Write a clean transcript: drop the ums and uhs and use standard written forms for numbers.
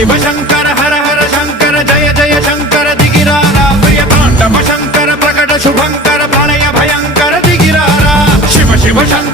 शिव शंकर हर हर शंकर जय जय शंकर दिगिरारा प्रिय तांडव शंकर प्रकट शुभंकर प्रलय भयंकर दिगिरारा शिव शिव शंकर